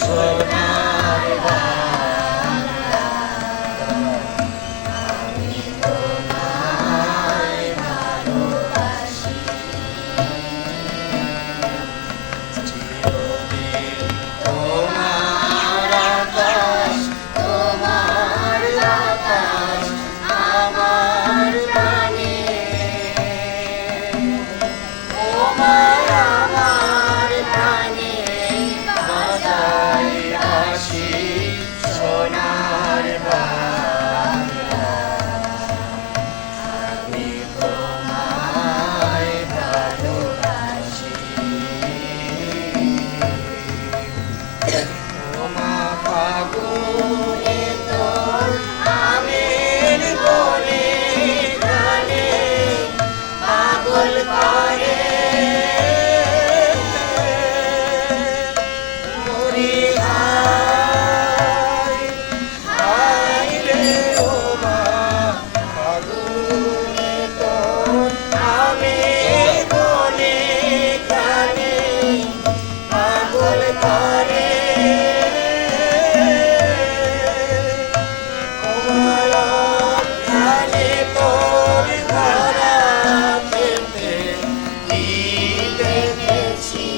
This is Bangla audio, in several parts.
সোনার তোমার আকাশ তোমার বাতাস আমার প্রাণে তোমার আমার প্রাণে বাজাই বাঁশি সোনার বাংলা আমি তোমায় ভালোবাসি তোমা ফাগুনে তোর আমের বনে গানে পাগল করে মরি হায় হায় রে ও মা ফাগুনে তোর আমের বনে গানে পাগল করে জানে তোর ধরা খেতে কি দেখেছি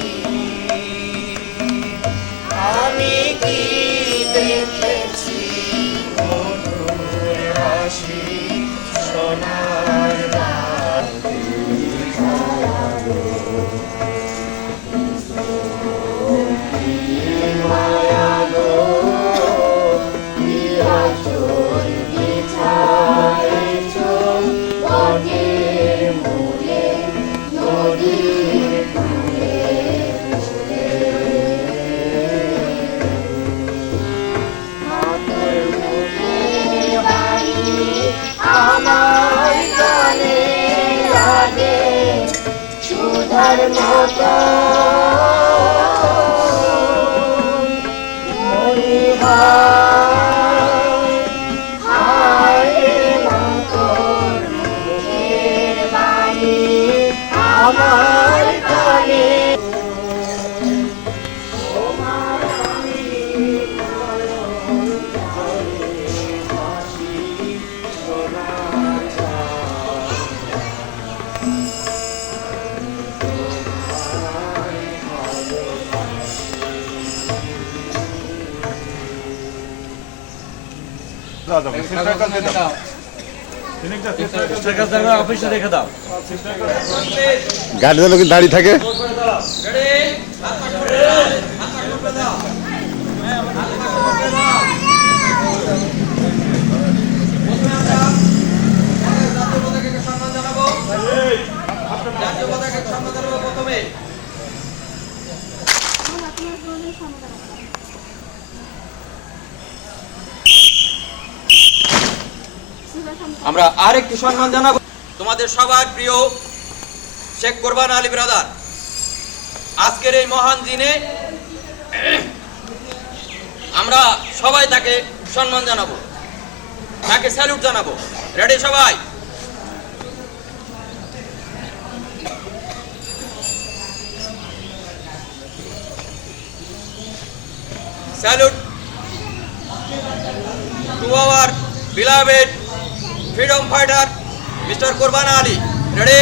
আমি কি দেখেছি মধুর হাসি সোনার বাতি মায়ালো ইয়া চোর বিছায়েছ বনের মূলে নদীর কূলে কূলে মাতর মুখের বাণী আমার গানে লাগে সুধার মতো মরি হায় হায় মা তোর মুখের বাণী আমার কানে তোমার আমি নয়ন জলে ভাসি সোনার অফিসে রেখে দাও। গাড়ি লোক দাঁড়িয়ে থাকে। আমরা আরেকটি সম্মান জানাবো তোমাদের সবার প্রিয় শেখ কোরবান আলী ব্রাদার। আজকের এই মহান দিনে আমরা সবাই তাকে সম্মান জানাবো, তাকে স্যালুট জানাবো। রেডি সবাই? Salute to our beloved freedom fighter Mr. Qurban Ali. Ready?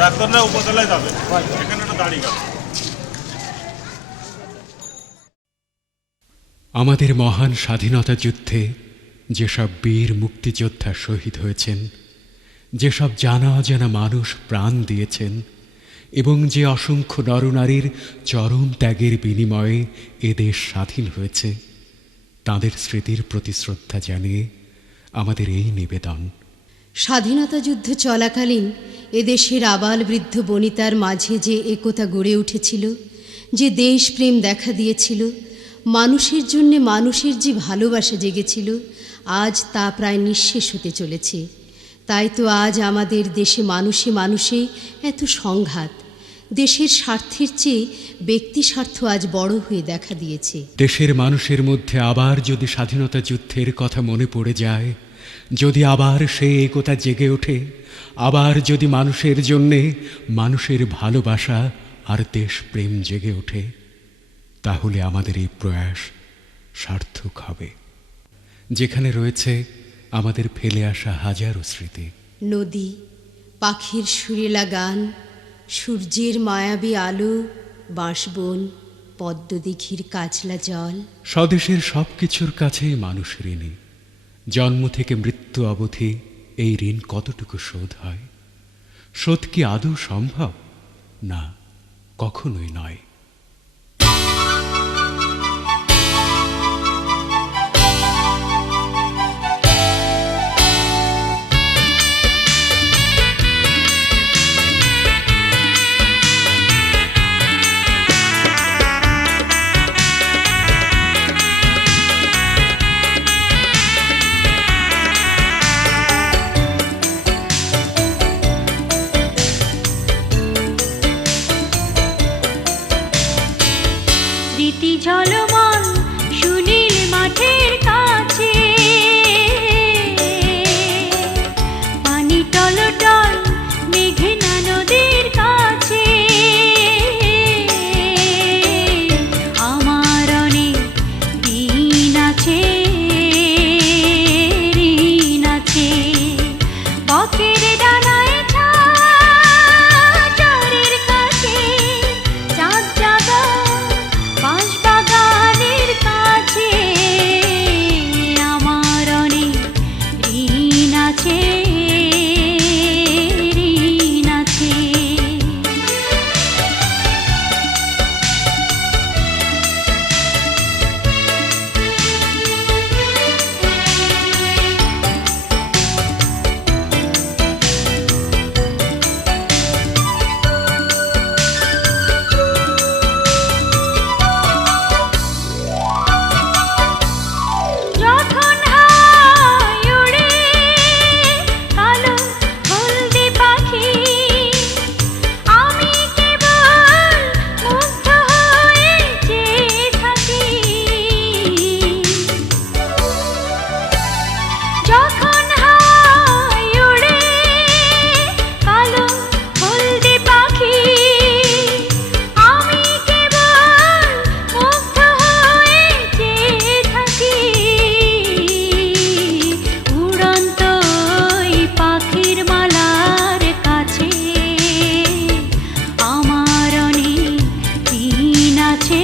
রাতনা উপজেলায় যাবে, এখানে একটা দাঁড়িয়ে গেল। আমাদের মহান স্বাধীনতা যুদ্ধে যেসব বীর মুক্তিযোদ্ধা শহীদ হয়েছেন, যেসব জানা অজানা মানুষ প্রাণ দিয়েছেন এবং যে অসংখ্য নরনারীর চরম ত্যাগের বিনিময়ে এ দেশ স্বাধীন হয়েছে, তাঁদের স্মৃতির প্রতি শ্রদ্ধা জানিয়ে আমাদের এই নিবেদন। স্বাধীনতা যুদ্ধ চলাকালীন এদেশের আবাল বৃদ্ধ বনিতার মাঝে যে একতা গড়ে উঠেছিল, যে দেশপ্রেম দেখা দিয়েছিল, মানুষের জন্যে মানুষের যে ভালোবাসা জেগেছিল, আজ তা প্রায় নিঃশেষ হতে চলেছে। তাই তো আজ আমাদের দেশে মানুষে মানুষে এত সংঘাত। দেশের স্বার্থের চেয়ে ব্যক্তি স্বার্থ আজ বড় হয়ে দেখা দিয়েছে। দেশের মানুষের মধ্যে আবার যদি স্বাধীনতা যুদ্ধের কথা মনে পড়ে যায়, যদি আবার সে একতা জেগে ওঠে, আবার যদি মানুষের জন্যে মানুষের ভালোবাসা আর দেশপ্রেম জেগে ওঠে, তাহলে আমাদের এই প্রয়াস সার্থক হবে। যেখানে রয়েছে আমাদের ফেলে আসা হাজারো স্মৃতি, নদী, পাখির সুরেলা গান, সূর্যের মায়াবী আলো, বাঁশবন, পদ্মদিঘির কাজলা জল। স্বদেশের সব কিছুর কাছেই মানুষ ঋণী। জন্ম থেকে মৃত্যু অবধি এই ঋণ কতটুকু শোধ হয়? শোধ কি আদৌ সম্ভব? না, কখনোই নয়। স্মৃতি ঝলমল সুনীল মাঠের কাছে, পানি টলটল মেঘনা নদীর কাছে, আমার অনেক ঋণ আছে, ঋণ আছে। বকের ডানায় চরের কাছে, চাঁদ জাগা বাঁশবাগানের কাছে, আমার অনেক ঋণ আছে, ঋণ আছে। যখন হায় উড়ে কালো হলদে পাখি, আমি কেবল মুগ্ধ হয়ে চেয়ে থাকি। যখন হায় উড়ে কালো হলদে পাখি, আমি কেবল মুগ্ধ হয়ে চেয়ে থাকি। উড়ন্ত ওই পাখির মালার কাছে, আমার অনেক ঋণ আছে,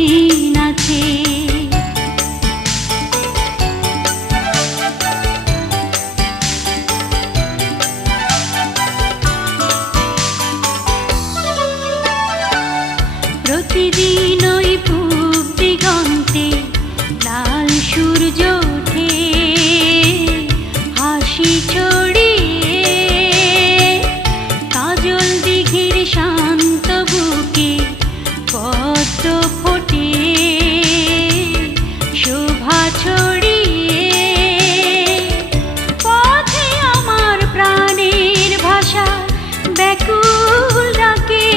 ঋণ আছে। প্রতিদিন ওই পূব দিগন্তে লাল সূর্য ওঠে, হাসি ছড়িয়ে কাজল দিঘির শান্ত বুকে পদ্ম ফোটে, শোভা ছড়িয়ে পথে আমার প্রাণের ভাষা ব্যাকুল ডাকে।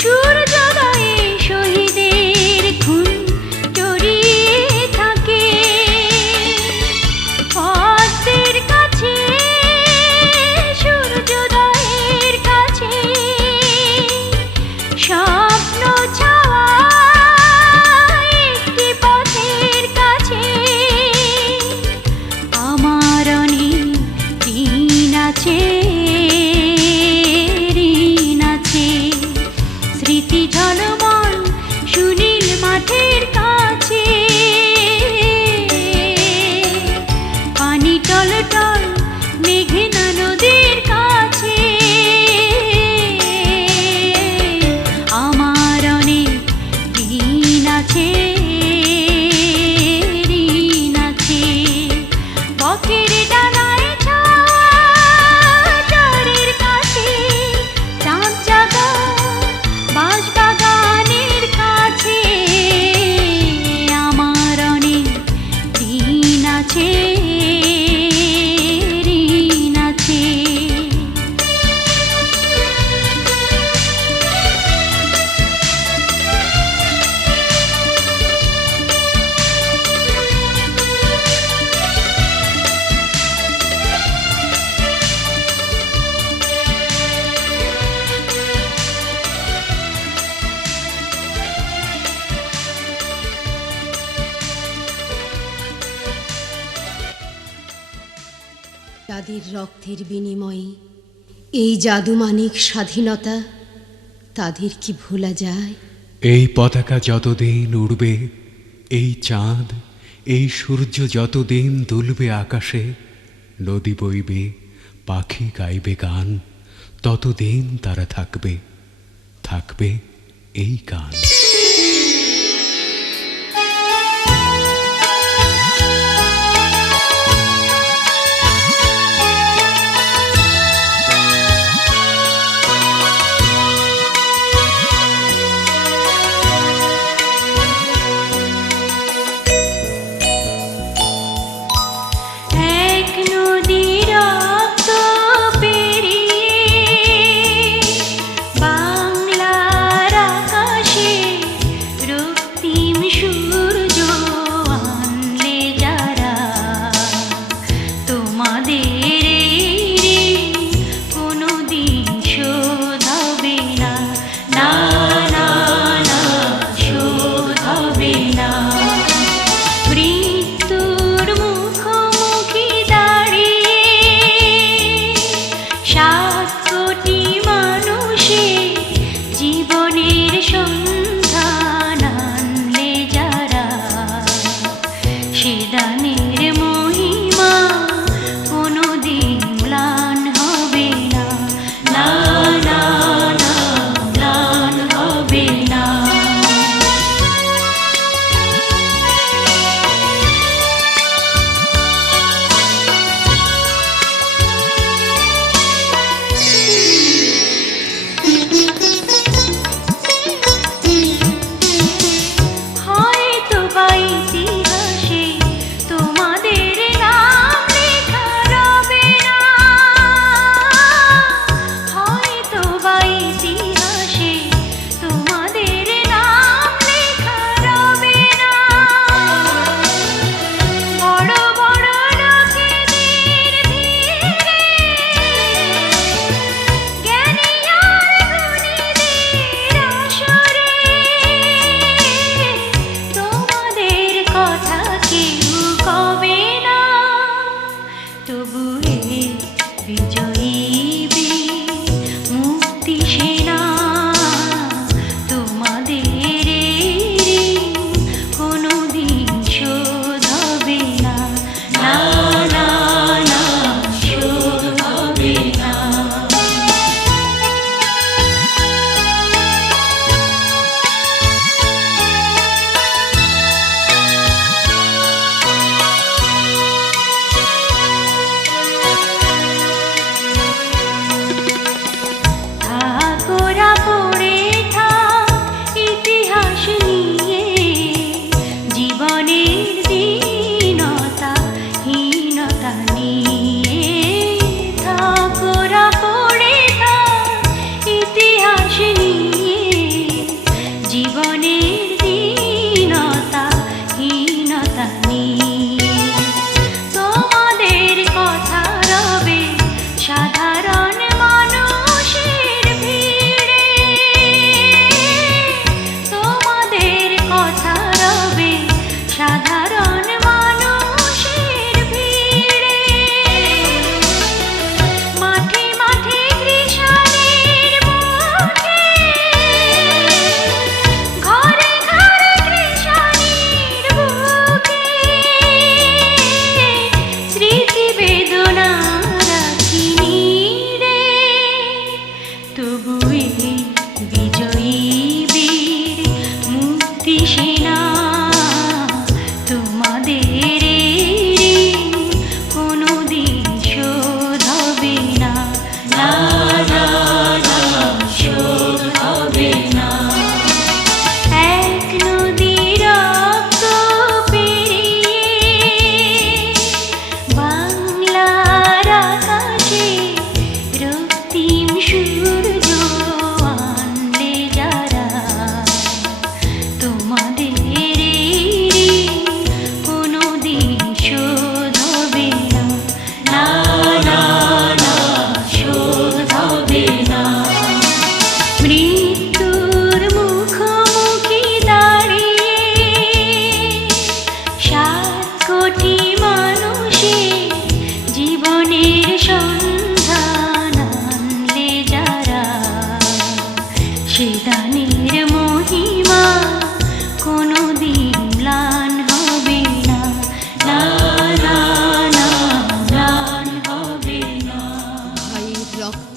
সূর্যোদয়ে শহীদের খুন জড়িয়ে থাকে, পদ্মের কাছে, সূর্যোদয়ের কাছে, স্বপ্ন ছাওয়া একটি পথের কাছে, আমার অনেক ঋণ আছে, ঋণ আছে। স্মৃতি ঝলমল সুনীল মাঠের কাছে, পানি টলটল মেঘনা নদীর কাছে, আমার অনেক ঋণ আছে, ঋণ আছে। বকের ডানায় চরের কাছে, চাঁদ জাগা বাঁশবাগানের কাছে, আমার অনেক ঋণ আছে, ঋণ আছে। তাদের রক্তের বিনিময়ে এই জাদুমানিক স্বাধীনতা তাদের কি ভোলা যায়? এই পতাকা যতদিন উড়বে, এই চাঁদ এই সূর্য যতদিন দুলবে আকাশে, নদী বইবে, পাখি গাইবে গান, ততদিন তারা থাকবে, থাকবে এই গান। এক নদীর রক্ত পেরিয়ে বাংলার আকাশে রক্তিম সূর্য আনলে যারা, তোমাদের কোনোদিন শোধ হবে না, না না না, শোধ হবে না। মৃত্যুর মুখোমুখি দাঁড়িয়ে 7 কোটি মানুষের জীবনের সন্ধান আনলে যারা, সে দানের মহিমা কোনোদিন ম্লান হবে না, না না না, ম্লান হবে না। হয়তো বা ইতিহাসে তোমাদের নাম লেখা রবে না, হয়তো বা ইতিহাসে তোমাদের নাম লেখা রবে না। বড় বড় লোকেদের ভিড়ে জ্ঞানী আর গুণীদের আসরে তোমাদের কথা কেউ কবে না। তবু হে বিজয়ী বীর মুক্তি সেনা, তোমাদের কোনোদিন শোধ হবে না, না না না, শোধ হবে না। থাকোরা পড়ে থাক ইতিহাস নিয়ে, জীবনের দীনতা হীনতা নিয়ে। থাকোরা পড়ে থাক ইতিহাস নিয়ে, জীবনের দীনতা হীনতা নিয়ে। তোমাদের কথা রবে সাধারণ মানুষের ভিড়ে, তোমাদের কথা রবে সাধারণ মানুষের ভিড়ে। মাঠে মাঠে কৃষাণের মুখে, ঘরে ঘরে কৃষাণের বুকে সন্ধান আনলে যারা, সে দানের মহিমা কোনোদিন ম্লান হবে না, না না না, ম্লান হবে না। ভাইয়ের রক্ত,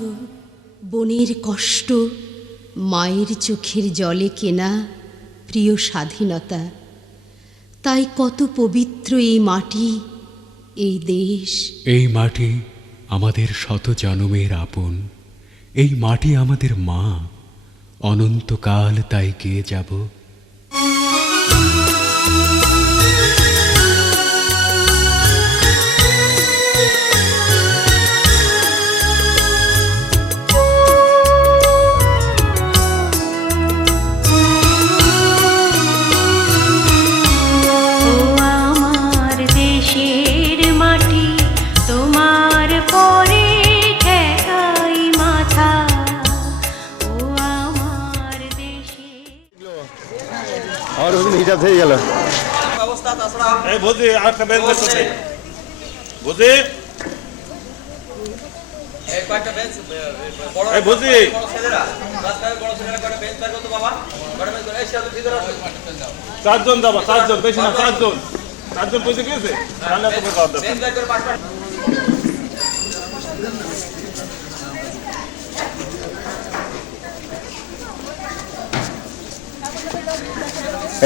বোনের কষ্ট, মায়ের চোখের জলে কেনা প্রিয় স্বাধীনতা। তাই কত পবিত্র এই মাটি, এই দেশ। এই মাটি আমাদের শত জনমের আপন, এই মাটি আমাদের মা, অনন্তকাল তাই গেয়ে যাব। ও আমার দেশের মাটি, তোমার পরে ঠেকাই মাথা। ও আমার দেশের আমার ওখানে হিসাব হয়ে গেল। ব্যবস্থা তাছাড়া এই বুঝি আরেকটা বেঞ্চ দেখতেছি বুঝি এই কয়েকটা বেঞ্চ বড় এই বুঝি বড় ছেলেরা রাস্তায় বড় ছেলেরা কয়টা বেঞ্চ পার করতে বাবা, কয়টা বেঞ্চ এই সাথে ভিতরে আসো। চারজন যাবা, চারজন, বেশি না, চারজন বুঝে গিয়েছে তাহলে তোকে খাওয়ার দরকার। বেঞ্চ বের করে পাশ পাশ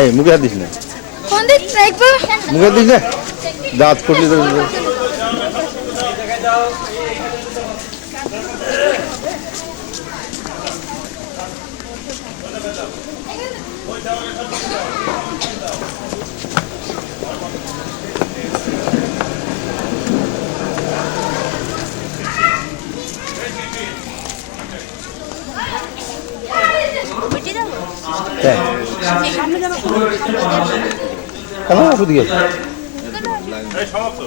এই মুখে হাত দিস না, কোন দিক রাখবো? মুখে দিস না, দাঁত করলি তো। বেটি যাবো? হ্যাঁ, এই সামনে যাবো কোন? কেন ওষুধ গিয়ে এই সমাপ্ত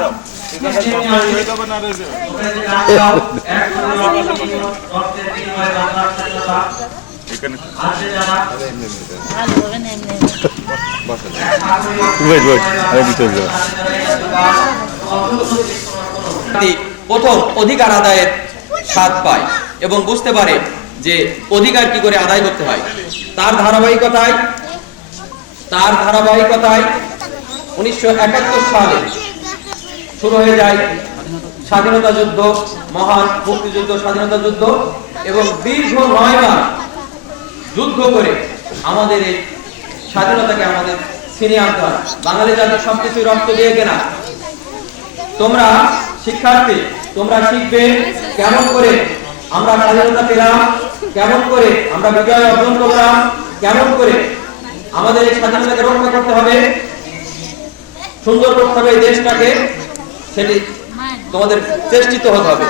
দাও। ঠিক আছে, সমাপ্ত হয়ে যাবে না রয়ে যাবে। এখানে ভালো হবে না এমনি। ওয়েট ওয়েট আরে ভিতরে যাও। প্রথম অধিকার আদায়ের স্বাদ পায় এবং বুঝতে পারে যে অধিকার কি করে আদায় করতে হয়। তার ধারাবাহিকতায় 1971 সালে শুরু হয়ে যায় স্বাধীনতা যুদ্ধ, মহান মুক্তিযুদ্ধ, স্বাধীনতা যুদ্ধ, এবং দীর্ঘ 9 মাস যুদ্ধ করে আমাদের এই স্বাধীনতাকে আমাদের ছিনিয়ে আনতে হয়। বাঙালি জাতি সবকিছু রক্ত দিয়ে কেনা। তোমরা শিক্ষার্থী, তোমরা শিখবে কেমন করে আমরা স্বাধীনতা পেলাম, কেমন করে আমরা বিজয় অর্জন করলাম, কেমন করে আমাদের এই স্বাধীনতাকে রক্ষা করতে হবে, সুন্দর করতে হবে এই দেশটাকে, সেটি তোমাদের চেষ্টিত হতে হবে।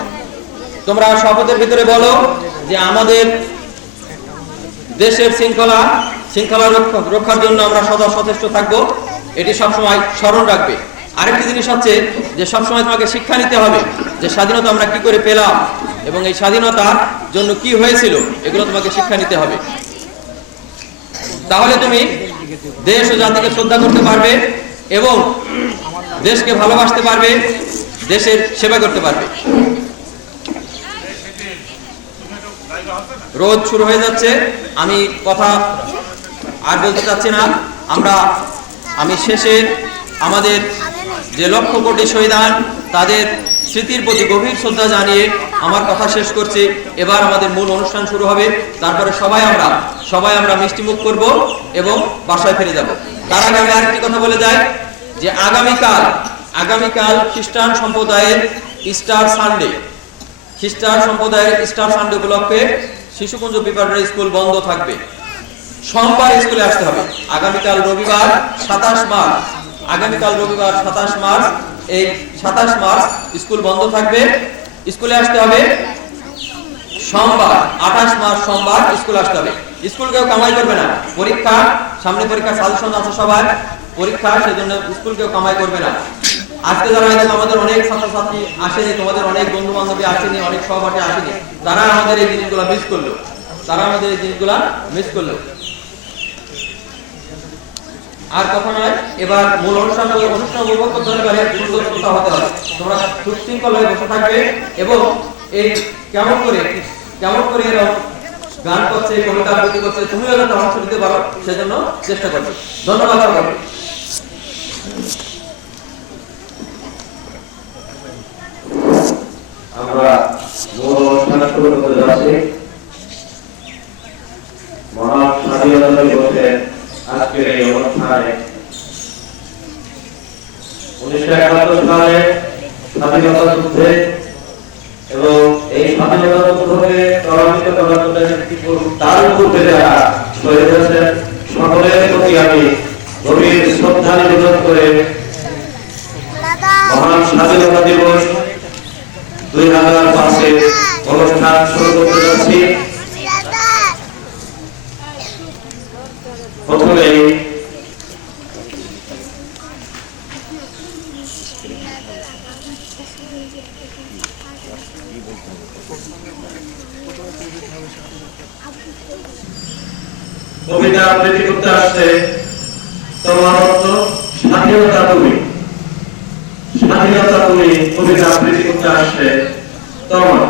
তোমরা শপথের ভিতরে বলো যে আমাদের দেশের শৃঙ্খলা রক্ষার জন্য আমরা সদা সচেষ্ট থাকবো, এটি সবসময় স্মরণ রাখবে। আরেকটি জিনিস হচ্ছে যে সবসময় তোমাকে শিক্ষা নিতে হবে যে স্বাধীনতা আমরা কি করে পেলাম এবং এই স্বাধীনতার জন্য কি হয়েছিল, এগুলো তোমাকে শিক্ষা নিতে হবে। তাহলে তুমি দেশ ও জাতিকে শ্রদ্ধা করতে পারবে এবং দেশকে ভালোবাসতে পারবে, দেশের সেবা করতে পারবে। রোদ শুরু হয়ে যাচ্ছে, আমি কথা আর বলতে চাচ্ছি না। আমি শেষে আমাদের যে লক্ষ কোটি শহীদান তাদের স্মৃতির প্রতি গভীর শ্রদ্ধা জানিয়ে আমার কথা শেষ করছি। এবার আমাদের মূল অনুষ্ঠান শুরু হবে, তারপরে সবাই আমরা মিষ্টি মুখ করব এবং বাসায় ফিরে যাব। তার আগে আমি আরেকটি কথা বলে যাই যে আগামীকাল খ্রিস্টান সম্প্রদায়ের ইস্টার সানডে উপলক্ষে শিশুকুঞ্জ প্রিপারেটরি স্কুল বন্ধ থাকবে। সোমবার স্কুলে আসতে হবে। আগামীকাল রবিবার 27 মার্চ এই 27 মার্চ স্কুল বন্ধ থাকবে। স্কুলে আসতে হবে সোমবার 28 মার্চ সোমবার স্কুল আসতে হবে। স্কুল কেউ কামাই করবে না, সামনে পরীক্ষা সাজেশন আছে সবার পরীক্ষা, সেজন্য স্কুল কেউ কামাই করবে না। আজকে যারা আমাদের অনেক ছাত্রছাত্রী আসেনি, তোমাদের অনেক বন্ধু বান্ধবী আসেনি, অনেক সহপাঠী আসেনি, তারা আমাদের এই জিনিসগুলো মিস করলো। আর কথা নয়, এবার মূল অনুষ্ঠান উপভোগ করতে হলে এবারে দ্রুত হতে হবে। তোমরা সুশৃঙ্খল হয়ে বসে থাকবে এবং এই কেমন করে এরা গান করছে, কবিতা আবৃত্তি করছে, তুমিও যাতে অংশ নিতে পারো সেজন্য চেষ্টা করবে। ধন্যবাদ সবাইকে। আমরা মূল অনুষ্ঠান শুরু করতে যাচ্ছি। মহান স্বাধীনতা দিবসের আজকের এই অনুষ্ঠানে 1971 সালে স্বাধীনতা যুদ্ধে এবং এই স্বাধীনতা যুদ্ধকে ত্বরান্বিত করার জন্য তার পূর্বে যারা শহীদ হয়েছেন সকলের প্রতি আমি গভীর শ্রদ্ধা নিবেদন করে মহান স্বাধীনতা দিবস 2005 অনুষ্ঠান শুরু করতে যাচ্ছি। প্রথমেই কবিতা আবৃত্তি করতে আসছে তোমার অর্থ স্বাধীনতা তুমি। স্বাধীনতা তুমি কবিতা আবৃত্তি করতে আসছে তোমার।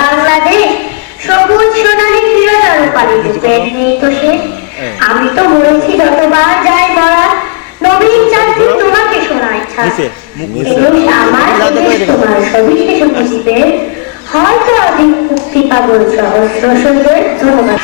বাংলাদেশ সবুজ সোনালী চিরতর পালিত নেই তো শেষ। আমি তো বলেছি যতবার যাই বলা নবীন চাঁদটি তোমাকে শোনায় আমার তোমার সবিশেষ মুজিবের হয়তো অধিক মুক্তি পাবো সহস্র সুন্দর। ধন্যবাদ।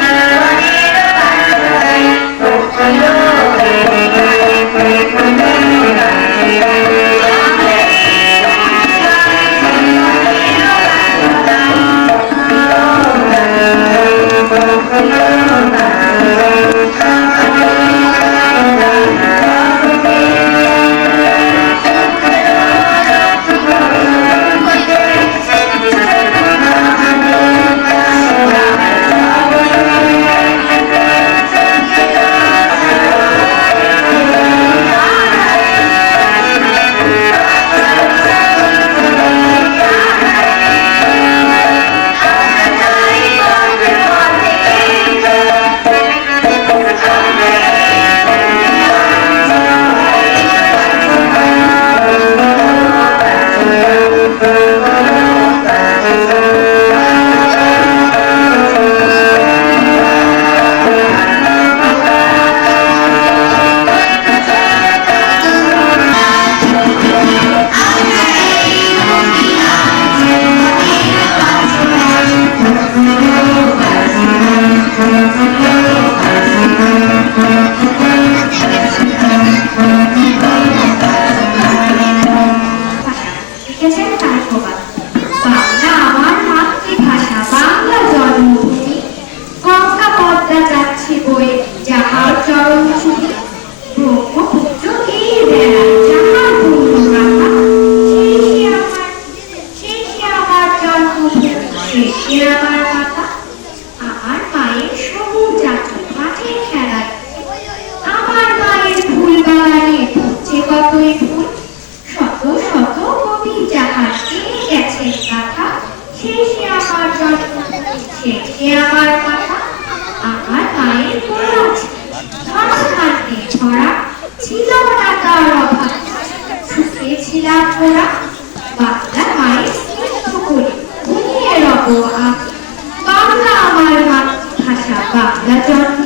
আগ্রাচরণ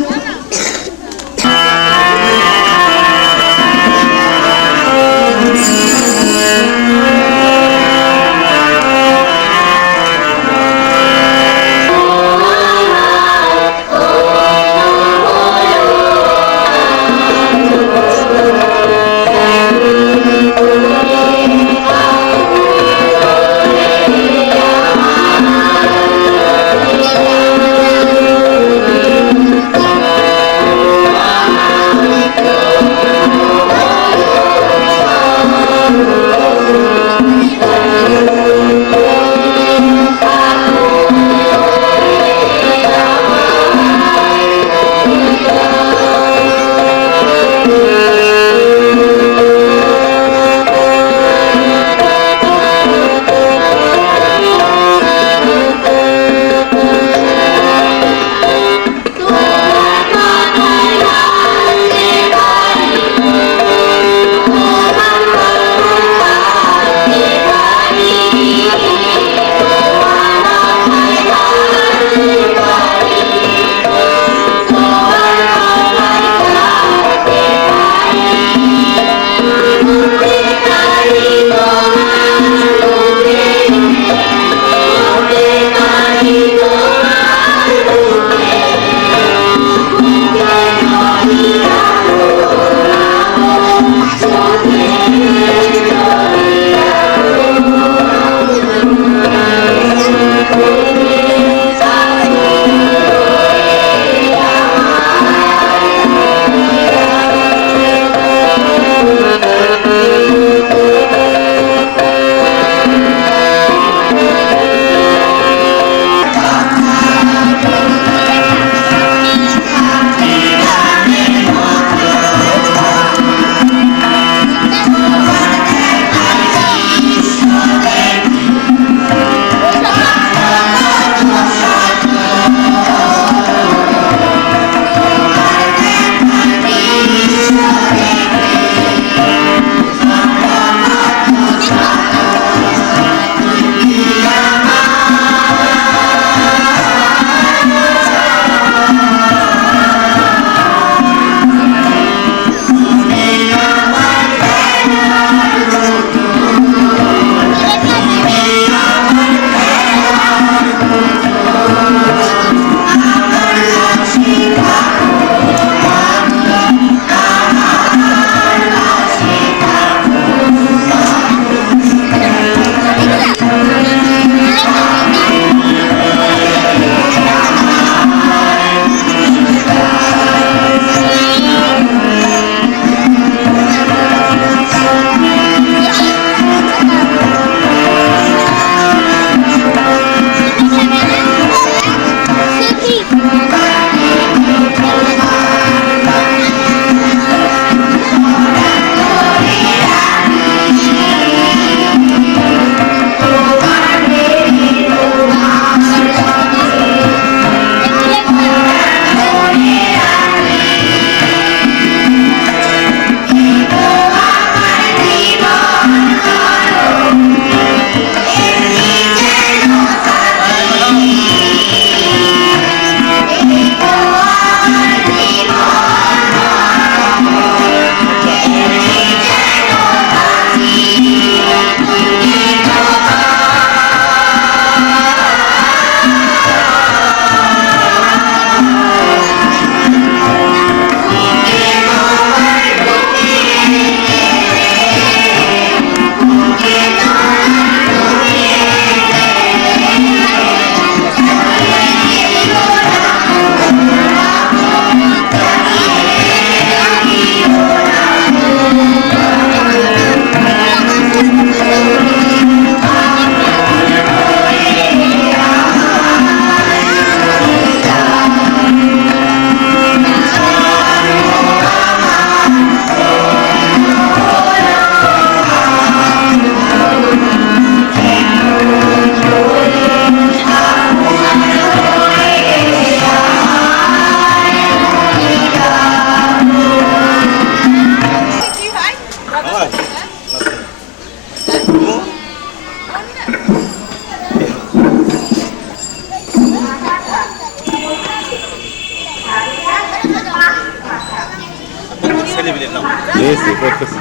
নিয়েছি করতেছি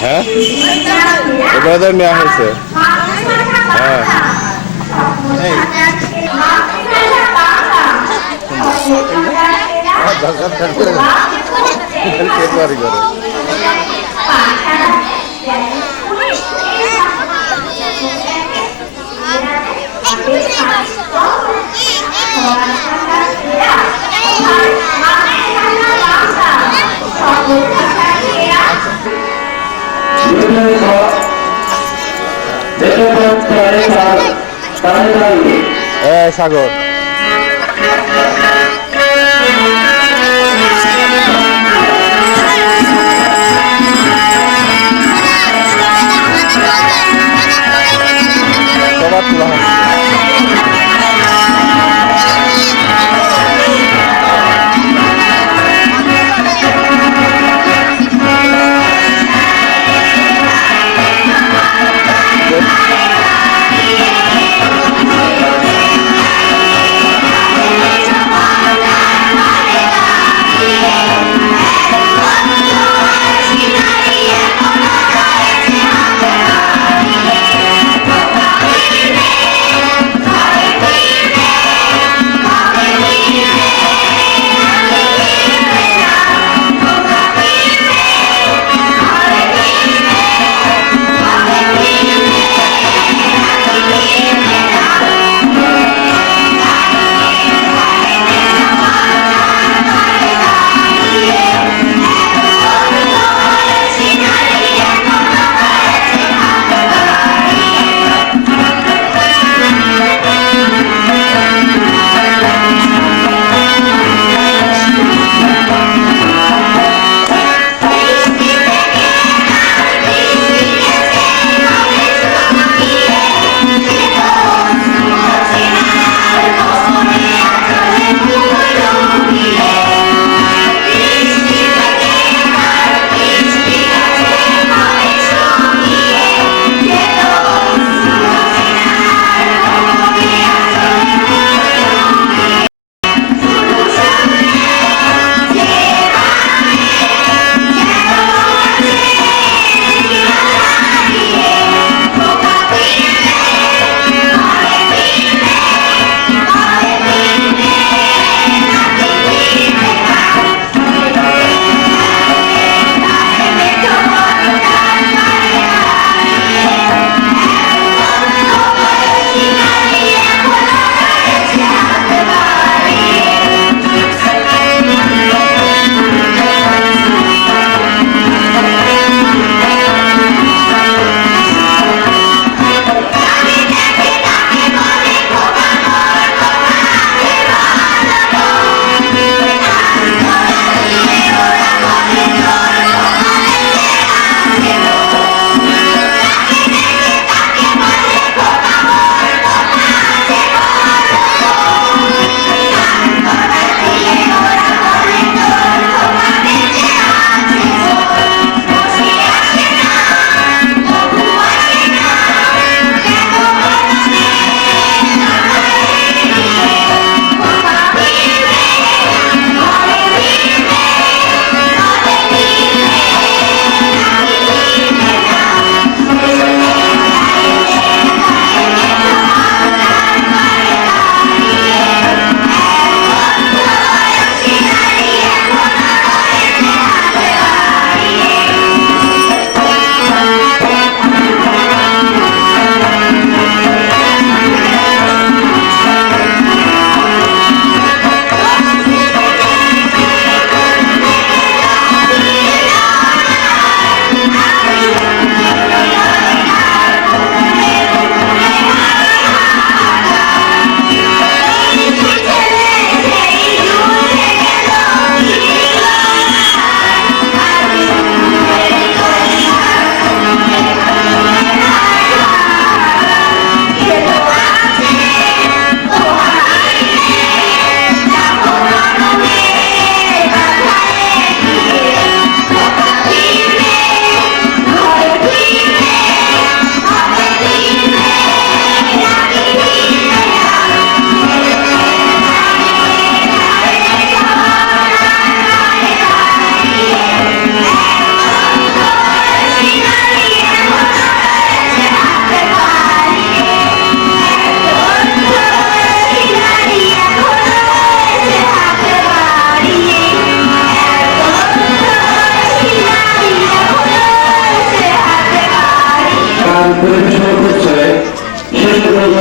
হ্যাঁ এবার নেওয়া হয়েছে হ্যাঁ সাগর সবার তোলা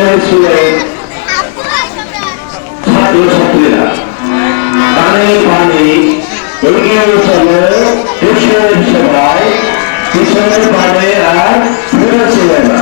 হয়েছিলেন ছাত্রছাত্রীরা। গানে গানে এগিয়ে চলে দেশের সেবায়, পিছনের গানে আর ফিরেছিলেন না।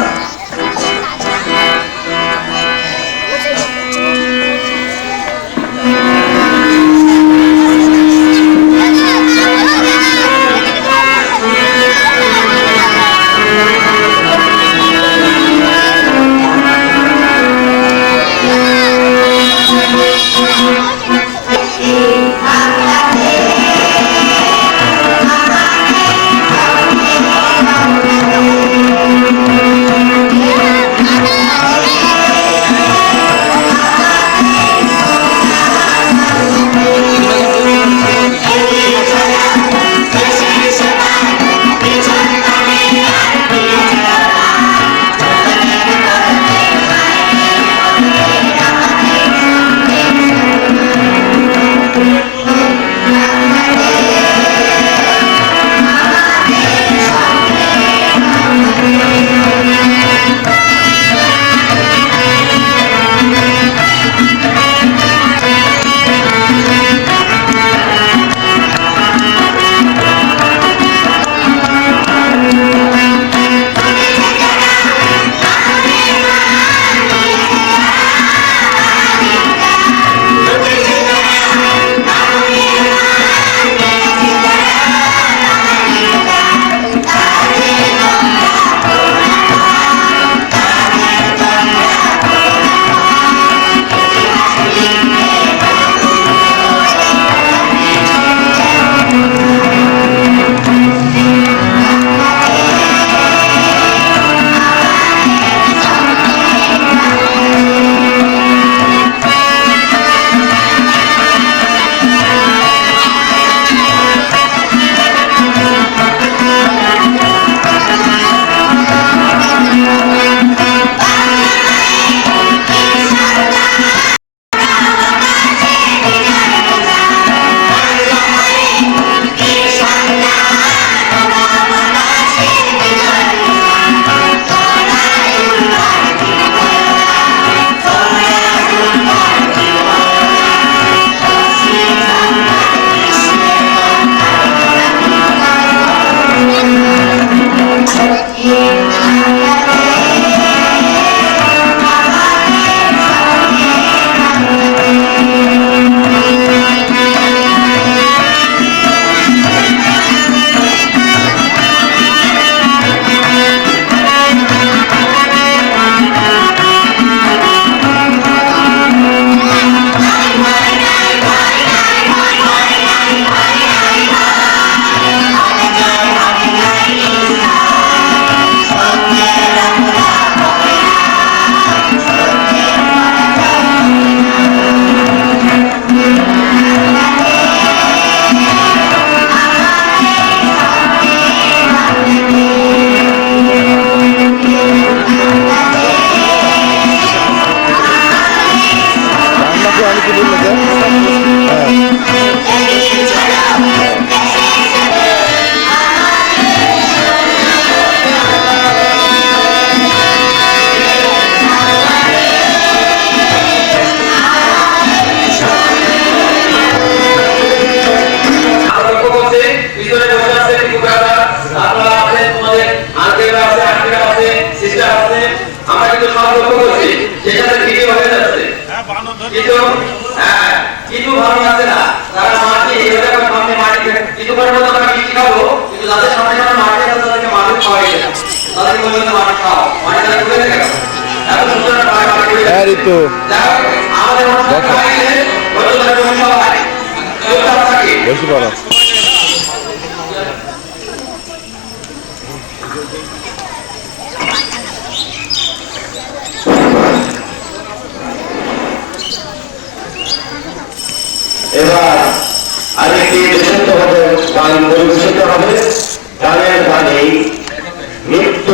কিছু ভালো আছে না তারা মাটি এরকম সামনে মাটি কিছু করে মতো আমরা কি খাবো কিন্তু যাদের সামনে সামনে মাটি আছে তাদেরকে মাটি খাওয়াই না তাদেরকে বলবেন মাটি খাও মাটি তারা করে দেয় এত সুন্দর মাটি আরে তো আমাদের অনুষ্ঠান খাইলে বড় বড় অনুষ্ঠান হয় বেশি বড় এবার আরেকটি বিশুদ্ধ হবে গান পরিবেশিত হবে গানের গানে নৃত্য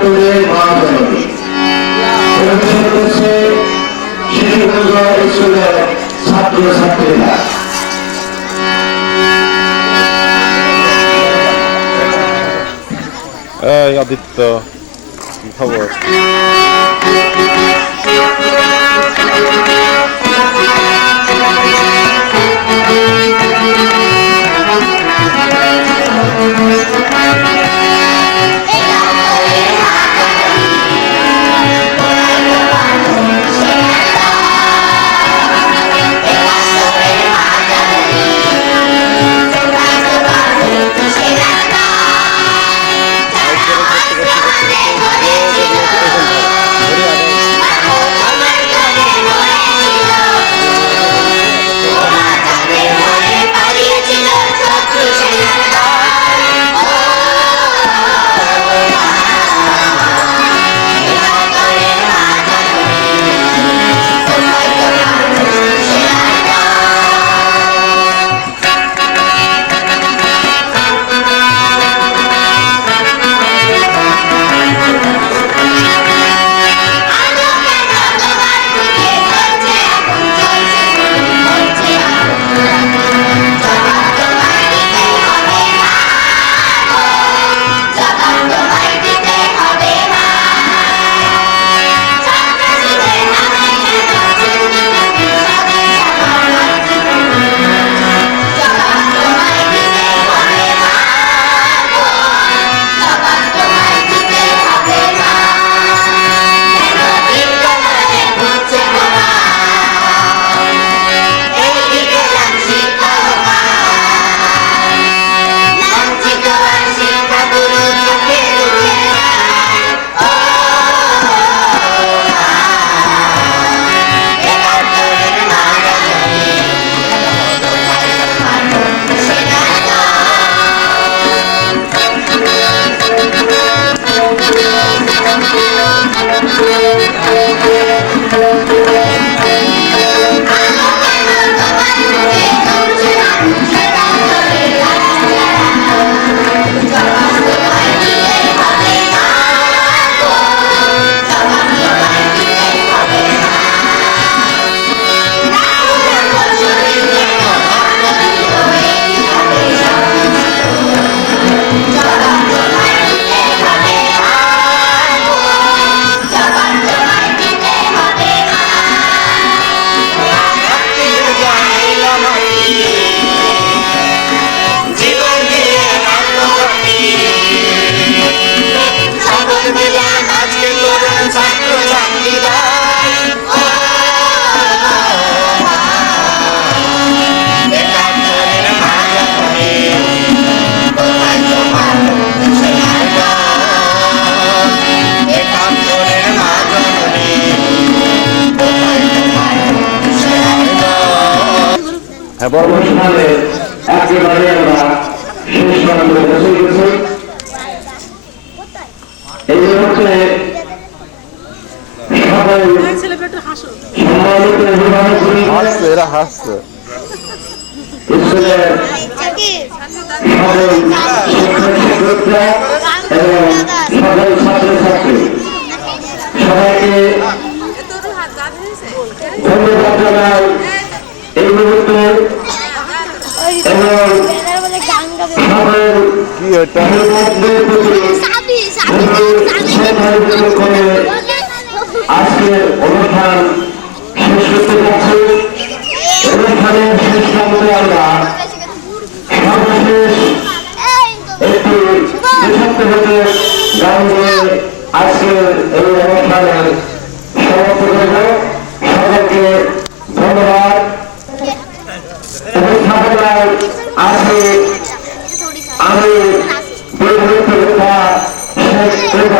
একাত্তরের মহাজননী পরিবেশন করছে শিশুগঞ্জ স্কুলের ছাত্র ছাত্রীরা। এই আদিত্য, কি খবর? অনুষ্ঠানে একেবারে আমরা শেষ প্রান্তে পৌঁছে গেছি। এই মুহূর্তে সবাই সম্মানিত অভিভাবকগণ, হাসছে, এরা হাসছে। স্কুলের সকল শিক্ষক শিক্ষিকা এবং সকল ছাত্রছাত্রী সবাইকে ধন্যবাদ জানাই এই মুহূর্তে এবং সকল কি এটা? আজকের অনুষ্ঠান শেষ করতে যাচ্ছি। অনুষ্ঠানের শেষ প্রান্তে আমরা সর্বশেষ একটি দেশাত্মবোধক গান দিয়ে আজকের এই অনুষ্ঠানের সমাপ্ত করব। সকলকে ধন্যবাদ। উপস্থাপনায় আজকে আমি দীর্ঘ শেখ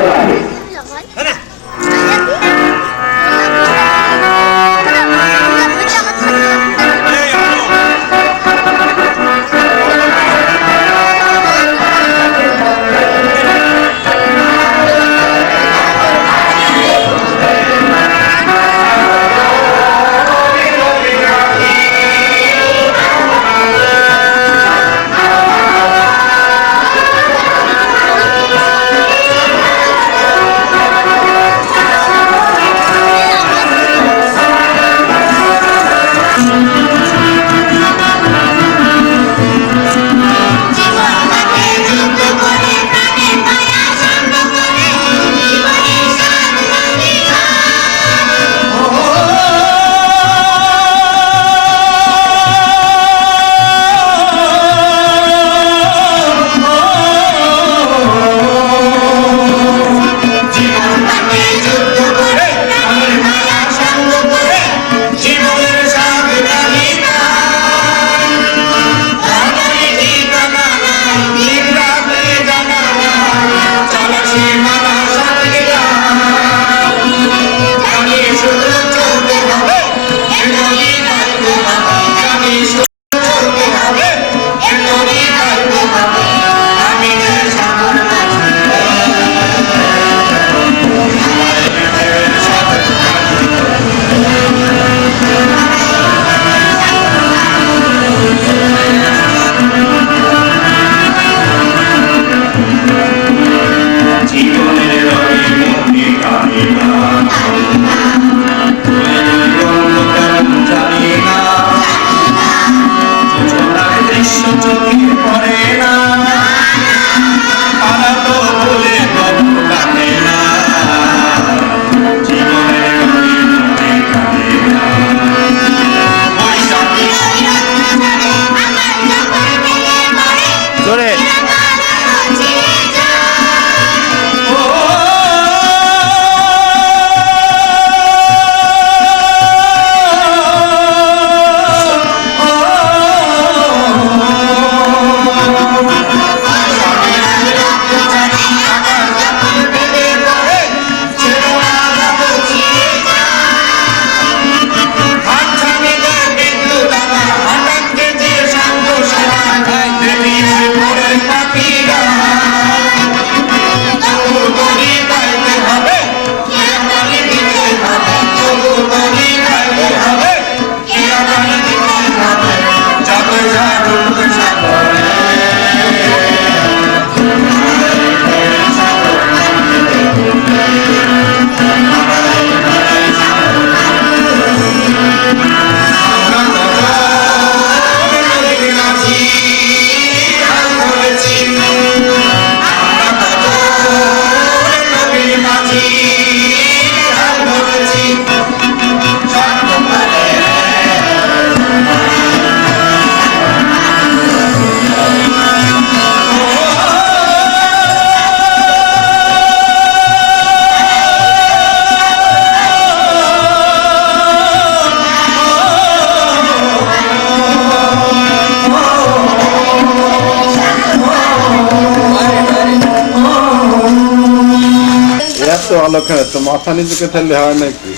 তো ভালো খেলে তো মাথা নিচুকে থাকলে হয় নাকি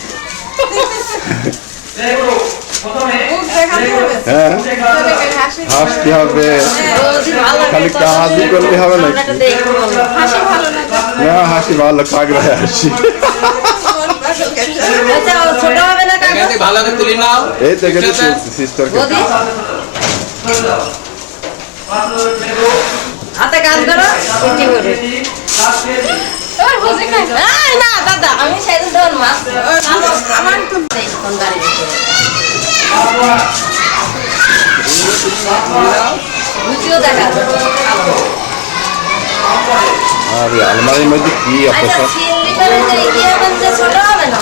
হ্যাঁ হাসতে হবে খালি কাহাজি করলে হবে নাকি না হাসি ভালো কাগড়ায় হাসি ভালো করে তুলি নাও এই থেকে সিস্টার হাতে কাজ করো উঠি করে না দাদা আমি সাইড ধর মাছ আমার তো কোন গাড়ি বুঝিও দেখা আরে আলমারির মধ্যে কি আছে আচ্ছা সব? 3 লিটারের যে ইয়ে বলতে ছোট হবে না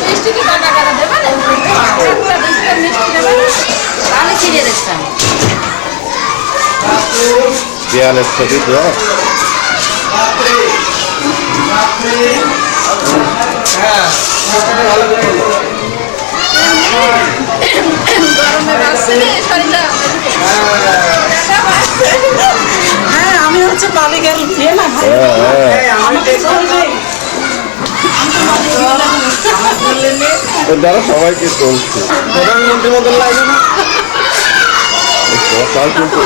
মিষ্টি কি কাটা কাটা দেবে না একটা বিস্কুট মিষ্টি দেবে না তাহলে ছিড়ে দেখতাম দেয়ালের ছবি তো হ্যাঁ আমি হচ্ছে পানি গেল দিয়ে না ভাই দ্বারা সবাইকে চলছে প্রধানমন্ত্রীর মতন লাগে না কথা কিন্তু